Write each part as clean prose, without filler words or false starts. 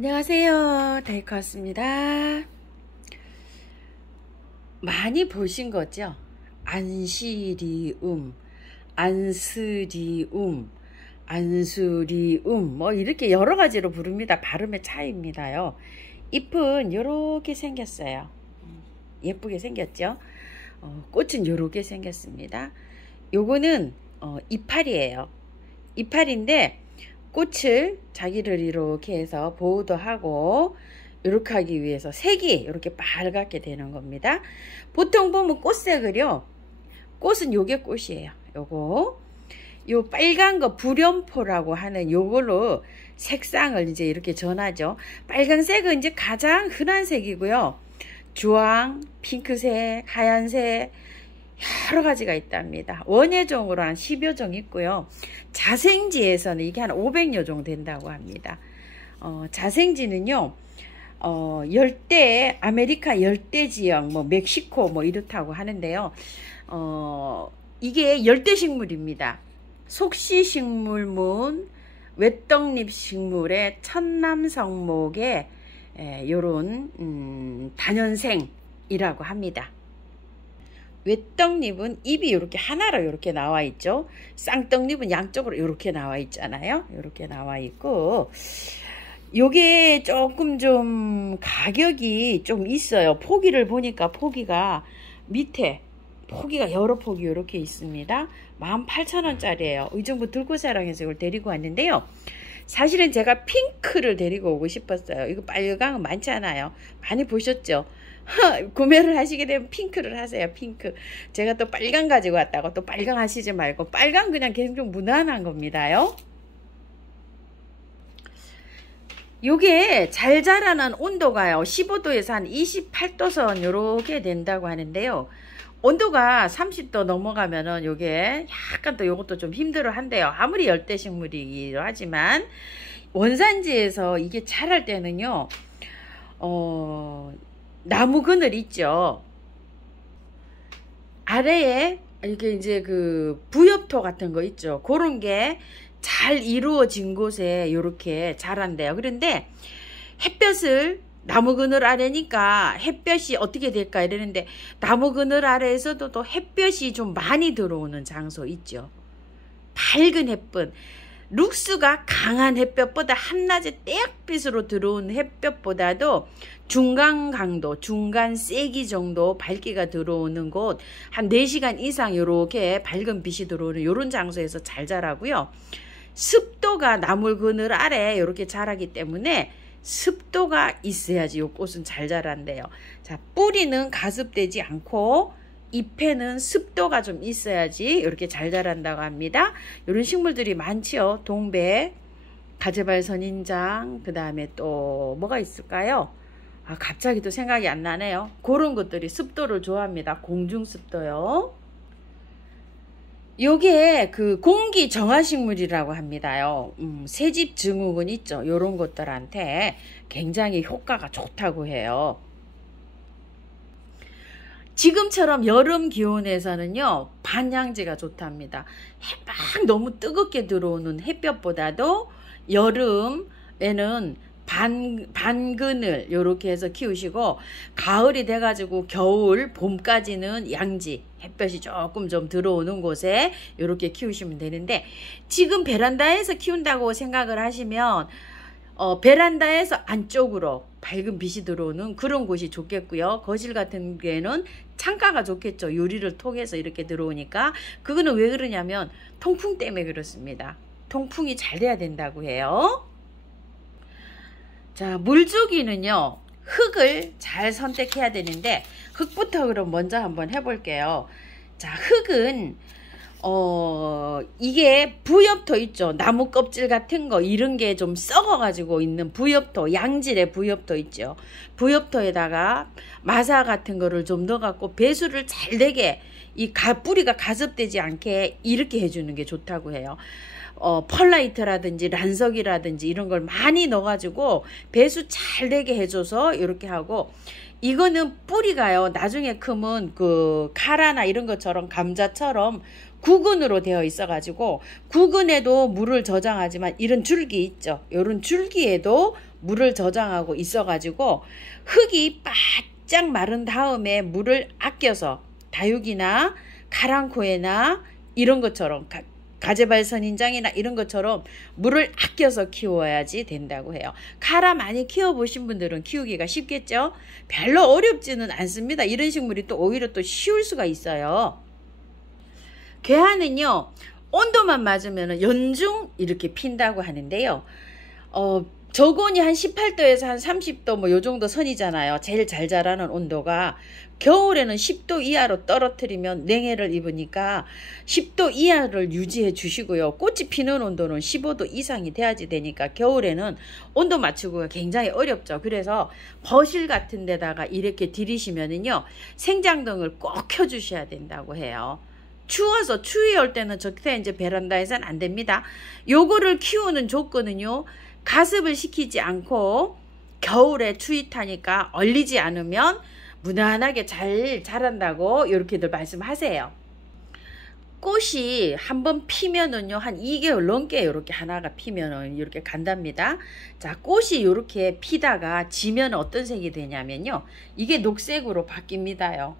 안녕하세요. 데이커였습니다. 많이 보신 거죠? 안시리움, 안스리움, 안수리움 뭐 이렇게 여러 가지로 부릅니다. 발음의 차이입니다요. 잎은 요렇게 생겼어요. 예쁘게 생겼죠? 꽃은 요렇게 생겼습니다. 요거는 이파리예요. 이파리인데 꽃을 자기를 이렇게 해서 보호도 하고 이렇게 하기 위해서 색이 이렇게 빨갛게 되는 겁니다. 보통 보면 꽃색을요, 꽃은 요게 꽃이에요. 요 빨간 거 불연포라고 하는 요걸로 색상을 이제 이렇게 전하죠. 빨간색은 이제 가장 흔한 색이고요. 주황, 핑크색, 하얀색 여러 가지가 있답니다. 원예종으로 한 10여 종 있고요. 자생지에서는 이게 한 500여 종 된다고 합니다. 자생지는요, 열대, 아메리카 열대 지역, 뭐 멕시코 뭐 이렇다고 하는데요. 이게 열대 식물입니다. 속시식물문, 외떡잎 식물의 천남성목의 요런 단연생이라고 합니다. 외떡잎은 잎이 이렇게 하나로 이렇게 나와 있죠. 쌍떡잎은 양쪽으로 이렇게 나와 있잖아요. 이렇게 나와 있고, 요게 조금 좀 가격이 좀 있어요. 포기를 보니까 포기가 밑에 포기가 여러 포기 이렇게 있습니다. 18,000원짜리예요. 의정부 들꽃사랑에서 이걸 데리고 왔는데요. 사실은 제가 핑크를 데리고 오고 싶었어요. 이거 빨강은 많지 않아요. 많이 보셨죠? 구매를 하시게 되면 핑크를 하세요. 핑크. 제가 또 빨강 가지고 왔다고 또 빨강 하시지 말고, 빨강 그냥 계속 좀 무난한 겁니다요. 요게 잘 자라는 온도가요 15도에서 한 28도선 요렇게 된다고 하는데요. 온도가 30도 넘어가면은 요게 약간 또 요것도 좀 힘들어 한대요. 아무리 열대식물이기도 하지만 원산지에서 이게 자랄 때는요, 나무 그늘 있죠. 아래에 이게 이제 그 부엽토 같은 거 있죠. 그런 게 잘 이루어진 곳에 이렇게 자란대요. 그런데 햇볕을 나무 그늘 아래니까 햇볕이 어떻게 될까 이러는데, 나무 그늘 아래에서도 또 햇볕이 좀 많이 들어오는 장소 있죠. 밝은 햇빛, 룩스가 강한 햇볕보다 한낮에 떼약빛으로 들어온 햇볕보다도 중간 강도, 중간 세기 정도 밝기가 들어오는 곳, 한 4시간 이상 이렇게 밝은 빛이 들어오는 이런 장소에서 잘 자라고요. 습도가 나무 그늘 아래 이렇게 자라기 때문에 습도가 있어야지 이 꽃은 잘 자란대요. 자, 뿌리는 가습되지 않고 잎에는 습도가 좀 있어야지 이렇게 잘 자란다고 합니다. 이런 식물들이 많지요. 동백, 가재발 선인장, 그 다음에 또 뭐가 있을까요? 갑자기 또 생각이 안 나네요. 그런 것들이 습도를 좋아합니다. 공중습도요. 요게 그 공기 정화식물이라고 합니다요. 새집 증후군 있죠. 요런 것들한테 굉장히 효과가 좋다고 해요. 지금처럼 여름 기온에서는요, 반양지가 좋답니다. 막 너무 뜨겁게 들어오는 햇볕보다도 여름에는 반그늘 요렇게 해서 키우시고, 가을이 돼가지고 겨울 봄까지는 양지 햇볕이 조금 좀 들어오는 곳에 요렇게 키우시면 되는데, 지금 베란다에서 키운다고 생각을 하시면 베란다에서 안쪽으로 밝은 빛이 들어오는 그런 곳이 좋겠고요. 거실 같은 데는 창가가 좋겠죠. 유리를 통해서 이렇게 들어오니까. 그거는 왜 그러냐면 통풍 때문에 그렇습니다. 통풍이 잘 돼야 된다고 해요. 자, 물주기는요, 흙을 잘 선택해야 되는데, 흙부터 그럼 먼저 한번 해볼게요. 자, 흙은 이게 부엽토 있죠. 나무 껍질 같은 거 이런 게 좀 썩어가지고 있는 부엽토, 양질의 부엽토 있죠. 부엽토에다가 마사 같은 거를 좀 넣어갖고 배수를 잘 되게, 이 뿌리가 가습되지 않게 이렇게 해주는 게 좋다고 해요. 펄라이트라든지 란석이라든지 이런 걸 많이 넣어가지고 배수 잘 되게 해줘서 이렇게 하고, 이거는 뿌리가요 나중에 크면 그 카라나 이런 것처럼 감자처럼 구근으로 되어 있어가지고 구근에도 물을 저장하지만 이런 줄기 있죠, 이런 줄기에도 물을 저장하고 있어가지고 흙이 바짝 마른 다음에 물을 아껴서 다육이나 카랑코에나 이런 것처럼 가재발 선인장이나 이런 것처럼 물을 아껴서 키워야지 된다고 해요. 카라 많이 키워보신 분들은 키우기가 쉽겠죠? 별로 어렵지는 않습니다. 이런 식물이 또 오히려 또 쉬울 수가 있어요. 괴하는요 온도만 맞으면 연중 이렇게 핀다고 하는데요. 저온이 한 18도에서 한 30도 뭐 요 정도 선이잖아요. 제일 잘 자라는 온도가. 겨울에는 10도 이하로 떨어뜨리면 냉해를 입으니까 10도 이하를 유지해 주시고요. 꽃이 피는 온도는 15도 이상이 돼야지 되니까 겨울에는 온도 맞추기가 굉장히 어렵죠. 그래서 거실 같은 데다가 이렇게 들이시면은요 생장등을 꼭 켜주셔야 된다고 해요. 추워서 추위 올 때는 절대 이제 베란다에서는 안 됩니다. 요거를 키우는 조건은요 가습을 시키지 않고 겨울에 추위 타니까 얼리지 않으면 무난하게 잘 자란다고 이렇게들 말씀하세요. 꽃이 한번 피면은요 한 2개월 넘게 이렇게 하나가 피면은 이렇게 간답니다. 자, 꽃이 이렇게 피다가 지면 어떤 색이 되냐면요 이게 녹색으로 바뀝니다요.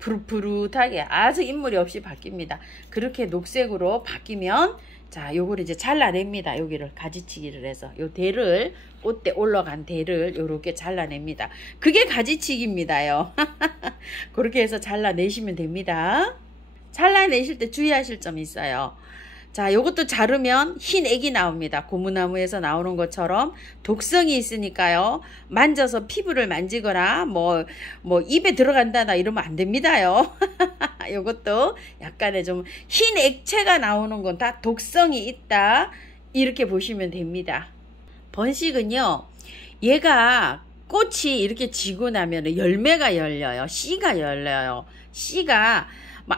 푸릇푸릇하게 아주 인물이 없이 바뀝니다. 그렇게 녹색으로 바뀌면 자 요거를 이제 잘라냅니다. 여기를 가지치기를 해서 요 대를 꽃대 올라간 대를 요렇게 잘라냅니다. 그게 가지치기입니다요. 그렇게 해서 잘라내시면 됩니다. 잘라내실 때 주의하실 점이 있어요. 자, 요것도 자르면 흰 액이 나옵니다. 고무나무에서 나오는 것처럼 독성이 있으니까요. 만져서 피부를 만지거나 뭐 입에 들어간다나 이러면 안 됩니다요. 요것도 약간의 좀 흰 액체가 나오는 건 다 독성이 있다. 이렇게 보시면 됩니다. 번식은요. 얘가 꽃이 이렇게 지고 나면 열매가 열려요. 씨가 열려요. 씨가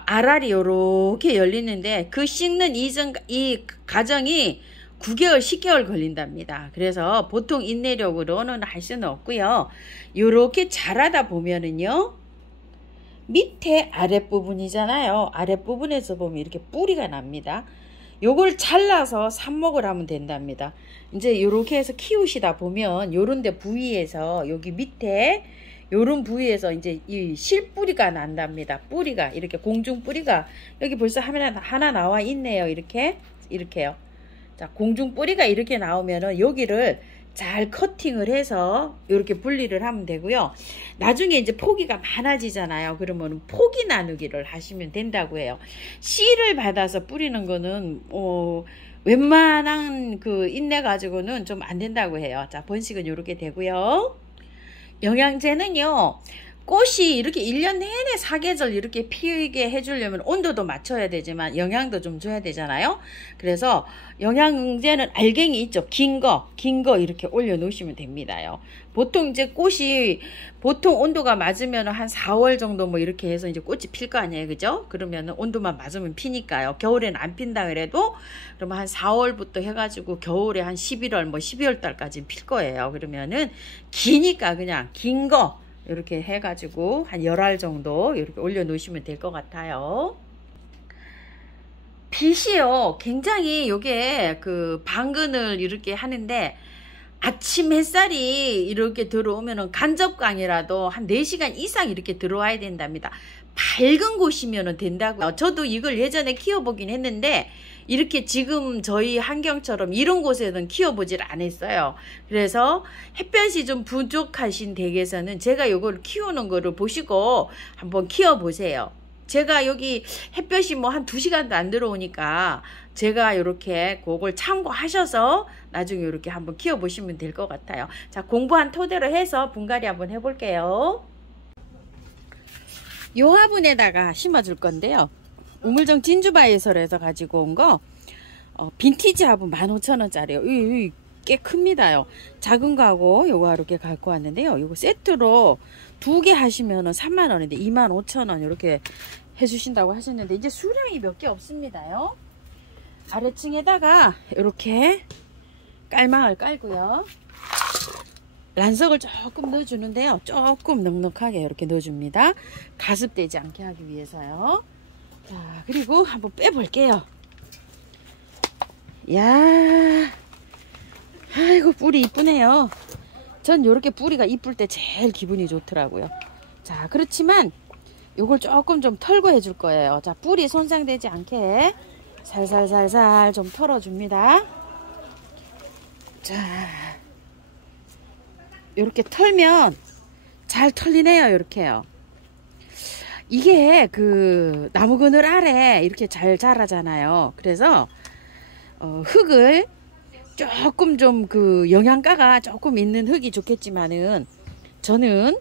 알알이 요렇게 열리는데 그 씻는 이 과정이 9개월 10개월 걸린답니다. 그래서 보통 인내력으로는 할 수는 없고요. 요렇게 자라다 보면은요 밑에 아랫부분이잖아요. 아랫부분에서 보면 이렇게 뿌리가 납니다. 요걸 잘라서 삽목을 하면 된답니다. 이제 요렇게 해서 키우시다 보면 요런데 부위에서 여기 밑에 요런 부위에서 이제 이 실뿌리가 난답니다. 뿌리가 이렇게 공중 뿌리가 여기 벌써 하나 나와 있네요. 이렇게요. 자, 공중 뿌리가 이렇게 나오면은 여기를 잘 커팅을 해서 이렇게 분리를 하면 되고요. 나중에 이제 포기가 많아지잖아요. 그러면 포기 나누기를 하시면 된다고 해요. 씨를 받아서 뿌리는 거는 웬만한 그 인내 가지고는 좀 안 된다고 해요. 자, 번식은 이렇게 되고요. 영양제는요. 꽃이 이렇게 1년 내내 사계절 이렇게 피게 해주려면 온도도 맞춰야 되지만 영양도 좀 줘야 되잖아요. 그래서 영양제는 알갱이 있죠. 긴 거 이렇게 올려 놓으시면 됩니다요. 보통 이제 꽃이 보통 온도가 맞으면 한 4월 정도 뭐 이렇게 해서 이제 꽃이 필 거 아니에요. 그죠? 그러면 온도만 맞으면 피니까요. 겨울에는 안 핀다 그래도 그러면 한 4월부터 해가지고 겨울에 한 11월 뭐 12월 달까지 필 거예요. 그러면은 기니까 그냥 긴 거 이렇게 해가지고 한 10알 정도 이렇게 올려 놓으시면 될 것 같아요. 빛이요 굉장히 요게 그 방근을 이렇게 하는데 아침 햇살이 이렇게 들어오면은 간접광이라도 한 4시간 이상 이렇게 들어와야 된답니다. 밝은 곳이면 된다고요. 저도 이걸 예전에 키워보긴 했는데 이렇게 지금 저희 환경처럼 이런 곳에는 키워보질 않았어요. 그래서 햇볕이 좀 부족하신 댁에서는 제가 이걸 키우는 거를 보시고 한번 키워보세요. 제가 여기 햇볕이 뭐 한 2시간도 안 들어오니까 제가 이렇게 그걸 참고하셔서 나중에 이렇게 한번 키워보시면 될 것 같아요. 자, 공부한 토대로 해서 분갈이 한번 해볼게요. 요 화분에다가 심어줄 건데요. 우물정 진주바이에서 가지고 온 거 빈티지 화분 15,000원짜리요. 꽤 큽니다요. 작은 거하고 요거 이렇게 갖고 왔는데요. 요거 세트로 2개 하시면은 3만원인데 25,000원 이렇게 해주신다고 하셨는데 이제 수량이 몇 개 없습니다요. 아래층에다가 이렇게 깔망을 깔고요. 란석을 조금 넣어주는데요. 조금 넉넉하게 이렇게 넣어줍니다. 가습되지 않게 하기 위해서요. 자, 그리고 한번 빼볼게요. 야, 아이고 뿌리 이쁘네요. 전 이렇게 뿌리가 이쁠 때 제일 기분이 좋더라고요. 자, 그렇지만 요걸 조금 좀 털고 해줄 거예요. 자, 뿌리 손상되지 않게 살살살살 좀 털어줍니다. 자, 이렇게 털면 잘 털리네요. 이렇게요. 이게 그 나무 그늘 아래 이렇게 잘 자라잖아요. 그래서 흙을 조금 좀 그 영양가가 조금 있는 흙이 좋겠지만은 저는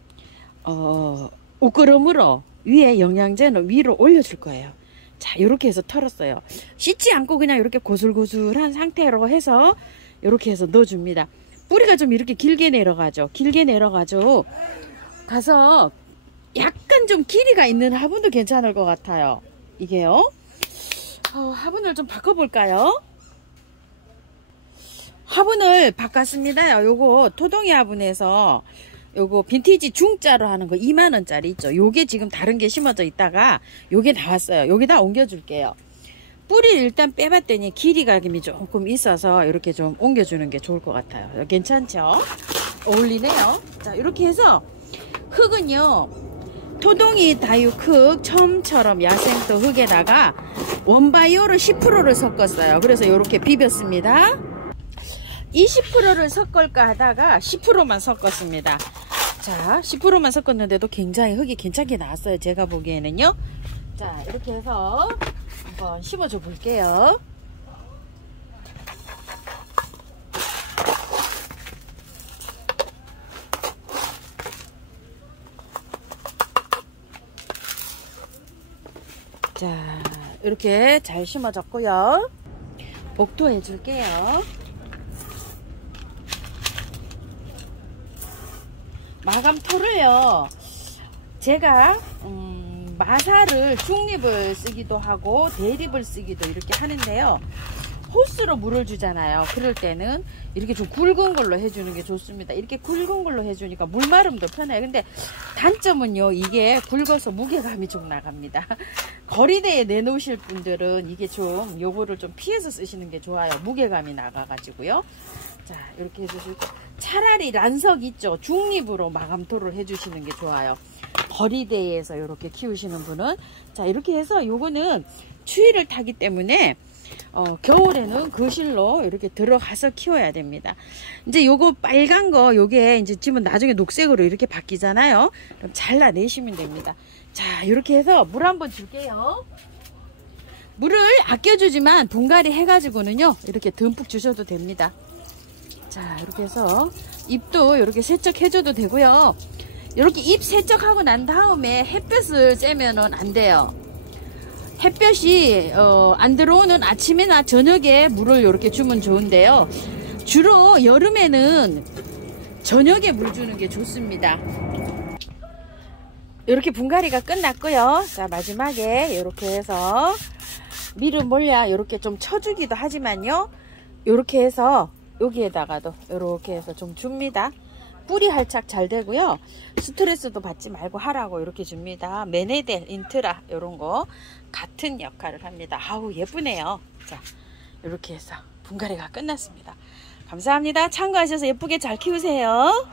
옷걸음으로 위에 영양제는 위로 올려줄 거예요. 자, 이렇게 해서 털었어요. 씻지 않고 그냥 이렇게 고슬고슬한 상태로 해서 이렇게 해서 넣어줍니다. 뿌리가 좀 이렇게 길게 내려가죠. 길게 내려가죠. 가서 약간 좀 길이가 있는 화분도 괜찮을 것 같아요. 이게요. 화분을 좀 바꿔볼까요? 화분을 바꿨습니다. 요거 토동이 화분에서 요거 빈티지 중자로 하는 거 2만원짜리 있죠. 요게 지금 다른 게 심어져 있다가 요게 나왔어요. 여기다 옮겨줄게요. 뿌리를 일단 빼봤더니 길이가 조금 있어서 이렇게 좀 옮겨주는 게 좋을 것 같아요. 괜찮죠? 어울리네요. 자, 이렇게 해서 흙은요, 토동이 다육 흙 처음처럼 야생토 흙에다가 원바이오를 10%를 섞었어요. 그래서 이렇게 비볐습니다. 20%를 섞을까 하다가 10%만 섞었습니다. 자, 10%만 섞었는데도 굉장히 흙이 괜찮게 나왔어요. 제가 보기에는요. 자, 이렇게 해서 한번 심어줘 볼게요. 자, 이렇게 잘 심어졌고요. 복도해 줄게요. 마감토를요, 제가 마사를 중립을 쓰기도 하고 대립을 쓰기도 이렇게 하는데요. 호스로 물을 주잖아요. 그럴 때는 이렇게 좀 굵은 걸로 해주는 게 좋습니다. 이렇게 굵은 걸로 해주니까 물마름도 편해요. 근데 단점은요, 이게 굵어서 무게감이 좀 나갑니다. 거리대에 내놓으실 분들은 이게 좀 요거를 좀 피해서 쓰시는 게 좋아요. 무게감이 나가가지고요. 자, 이렇게 해주시고, 차라리 란석 있죠, 중립으로 마감토를 해주시는 게 좋아요. 거리대에서 이렇게 키우시는 분은. 자, 이렇게 해서 요거는 추위를 타기 때문에 겨울에는 거실로 이렇게 들어가서 키워야 됩니다. 이제 요거 빨간 거, 요게 이제 지금 나중에 녹색으로 이렇게 바뀌잖아요. 그럼 잘라내시면 됩니다. 자, 이렇게 해서 물 한번 줄게요. 물을 아껴주지만 분갈이 해가지고는요, 이렇게 듬뿍 주셔도 됩니다. 자, 이렇게 해서 잎도 이렇게 세척해줘도 되고요. 이렇게 잎 세척하고 난 다음에 햇볕을 쬐면은 안 돼요. 햇볕이 안 들어오는 아침이나 저녁에 물을 이렇게 주면 좋은데요. 주로 여름에는 저녁에 물 주는 게 좋습니다. 이렇게 분갈이가 끝났고요. 자, 마지막에 이렇게 해서 밀을 몰려 이렇게 좀 쳐주기도 하지만요, 이렇게 해서 여기에다가도 이렇게 해서 좀 줍니다. 뿌리 활착 잘 되고요. 스트레스도 받지 말고 하라고 이렇게 줍니다. 메네델, 인트라 이런 거 같은 역할을 합니다. 아우, 예쁘네요. 자, 이렇게 해서 분갈이가 끝났습니다. 감사합니다. 참고하셔서 예쁘게 잘 키우세요.